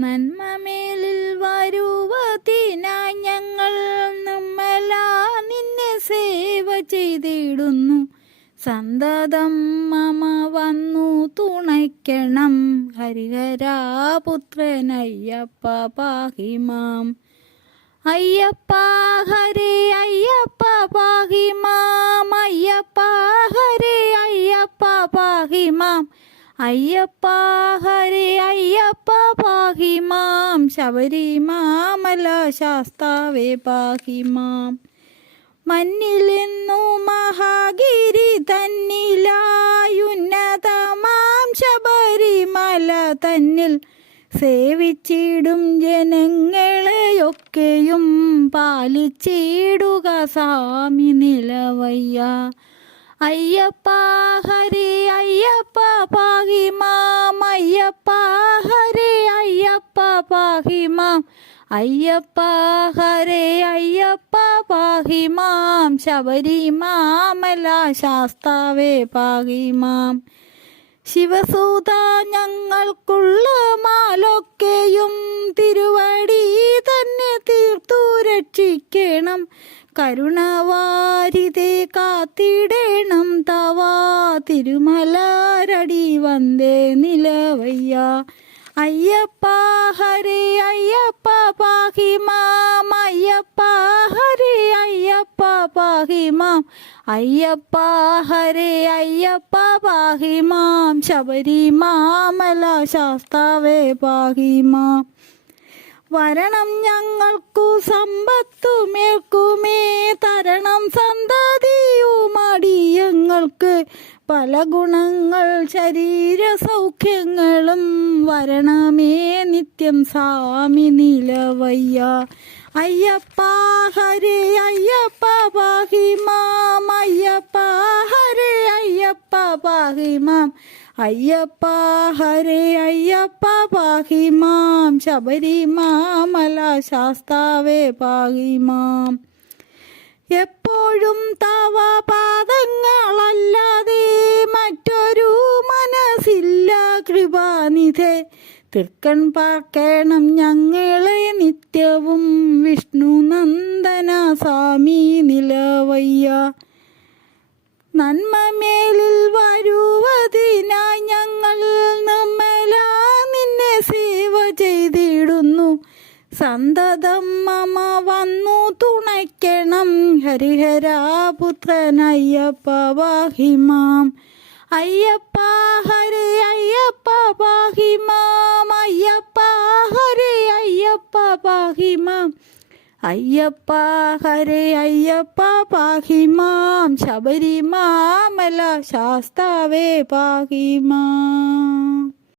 നന്മമേലിൽ വരുവതിനായി ഞങ്ങൾ നമ്മെല്ലാ നിന്നെ സേവ ചെയ്തിടുന്നു. സന്തതം മമ വന്നു തുണയ്ക്കണം. ഹരിഹരാപുത്രനയ്യപ്പ പാഹിമാം. അയ്യപ്പ ഹരേ അയ്യപ്പ പാഹിമാം. അയ്യപ്പ ഹരേ അയ്യപ്പ പാഹിമാം. അയ്യപ്പ ഹരേ അയ്യപ്പ പാഹിമാം. ശബരിമാമല ശാസ്താവേ പാഹിമാം. മഞ്ഞിലെന്നു മഹാഗിരി തന്നിലായുന്നതമാം ശബരിമല തന്നിൽ സേവിച്ചിടും ജനങ്ങളെയൊക്കെയും പാലിച്ചിടുക സ്വാമി നിലവയ്യ. അയ്യപ്പ ഹരേ അയ്യപ്പ പാഹിമാം. അയ്യപ്പ ഹരേ അയ്യപ്പ പാഹിമാം. അയ്യപ്പ ഹരേ അയ്യപ്പ പാഹിമാം. ശബരിമാമല ശാസ്താവേ പാഹിമാം. ശിവസൂത ഞങ്ങൾക്കുള്ള മാലൊക്കെയും തിരുവടി തന്നെ തീർത്തു രക്ഷിക്കണം. കരുണവാരിതേ കാത്തിടേണം തവാ തിരുമലരടി വന്ദേ നിലവയ്യ. അയ്യപ്പ ഹരേ അയ്യപ്പ പാഹിമാം. അയ്യപ്പ ഹരേ അയ്യപ്പ പാഹിമാം. അയ്യപ്പ ഹരേ അയ്യപ്പ പാഹിമാം. ശബരിമാമല ശാസ്താവേ പാഹിമാം. വരണം ഞങ്ങൾക്കു സമ്പത്തുമേൽക്കുമേ തരണം സന്തതിയുമടിയങ്ങൾക്ക്. പല ഗുണങ്ങൾ ശരീര സൗഖ്യങ്ങളും വരണമേ നിത്യം സ്വാമി നിലവയ്യ. അയ്യപ്പ ഹരേ അയ്യപ്പ പാഹിമാം. അയ്യപ്പ ഹരേ അയ്യപ്പ പാഹിമാം. അയ്യപ്പ ഹരേ അയ്യപ്പ പാഹിമാം. ശബരിമാമല ശാസ്താവേ പാഹിമാം. എപ്പോഴും തവ പാദങ്ങളല്ലാതെ മറ്റൊരു മനസ്സില്ല കൃപാനിധേ. തൃക്കൺ പാർക്കണം ഞങ്ങളെ നിത്യവും വിഷ്ണു നന്ദന സ്വാമി നിലവയ്യ. നന്മമേലിൽ വരുവതിനായി ഞങ്ങൾ നമ്മെല്ലാ നിന്നെ സേവ ചെയ്തിടുന്നു. സന്തതം മമ വന്നു തുണയ്ക്കണം. ഹരിഹരാപുത്രനയ്യപ്പ പാഹിമാം. അയ്യപ്പ ഹരേ അയ്യപ്പ പാഹിമാം. അയ്യപ്പ ഹരേ അയ്യപ്പ പാഹിമാം. അയ്യപ്പ ഹരേ അയ്യപ്പ പാഹിമാം. ശബരിമാമല ശാസ്താവേ പാഹിമാം.